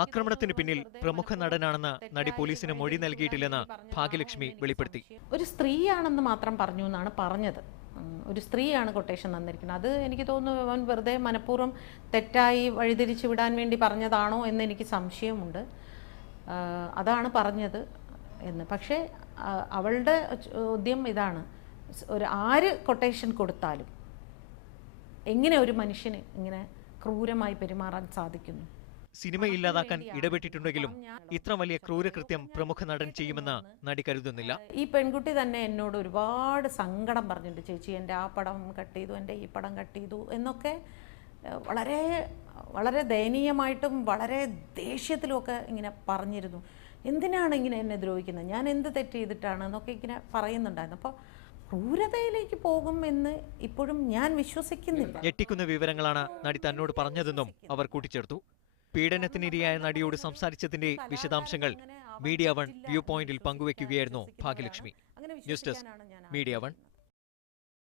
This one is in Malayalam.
ആക്രമണത്തിന് പിന്നിൽ പ്രമുഖ നടനാണെന്ന് നടി പോലീസിന് മൊഴി നൽകിയിട്ടില്ലെന്ന് ഭാഗ്യലക്ഷ്മി വെളിപ്പെടുത്തി. ഒരു സ്ത്രീയാണെന്ന് മാത്രം പറഞ്ഞു എന്നാണ് പറഞ്ഞത്. ഒരു സ്ത്രീയാണ് കൊട്ടേഷൻ തന്നിരിക്കുന്നത്. അത് എനിക്ക് തോന്നുന്നു അവൻ വെറുതെ മനഃപൂർവ്വം തെറ്റായി വഴിതിരിച്ചു വിടാൻ വേണ്ടി പറഞ്ഞതാണോ എന്ന് എനിക്ക് സംശയമുണ്ട്. അതാണ് പറഞ്ഞത് എന്ന്. പക്ഷേ അവളുടെ ചോദ്യം ഇതാണ്, ആര് കൊട്ടേഷൻ കൊടുത്താലും എങ്ങനെ ഒരു മനുഷ്യന് ഇങ്ങനെ ക്രൂരമായി പെരുമാറാൻ സാധിക്കുന്നു? സിനിമ ഇല്ലാതാക്കാൻ ഇടപെട്ടിട്ടുണ്ടെങ്കിലും ഇത്ര വലിയ ക്രൂരകൃത്യം പ്രമുഖ നടൻ ചെയ്യുമെന്ന് നടി കരുതുന്നില്ല. ഈ പെൺകുട്ടി തന്നെ എന്നോട് ഒരുപാട് സങ്കടം പറഞ്ഞിട്ടുണ്ട്. ചേച്ചി, എൻ്റെ ആ പടം കട്ട് ചെയ്തു, എൻ്റെ ഈ പടം കട്ട് ചെയ്തു എന്നൊക്കെ വളരെ വളരെ ദയനീയമായിട്ടും വളരെ ദേഷ്യത്തിലുമൊക്കെ ഇങ്ങനെ പറഞ്ഞിരുന്നു. എന്തിനാണ് ഇങ്ങനെ എന്നെ ദ്രോഹിക്കുന്നത്, ഞാൻ എന്ത് തെറ്റ് ചെയ്തിട്ടാണ് എന്നൊക്കെ ഇങ്ങനെ പറയുന്നുണ്ടായിരുന്നു. അപ്പോൾ ക്രൂരതയിലേക്ക് പോകും എന്ന് ഇപ്പോഴും ഞാൻ വിശ്വസിക്കുന്നില്ല. ഞെട്ടിക്കുന്ന വിവരങ്ങളാണ് നടി തന്നോട് പറഞ്ഞതെന്നും അവർ കൂട്ടിച്ചേർത്തു. പീഡനത്തിനിരയായ നടിയോട് സംസാരിച്ചതിന്റെ വിശദാംശങ്ങൾ മീഡിയ വൺ വ്യൂ പോയിന്റിൽ പങ്കുവയ്ക്കുകയായിരുന്നു Bhagyalakshmi. News desk, media one.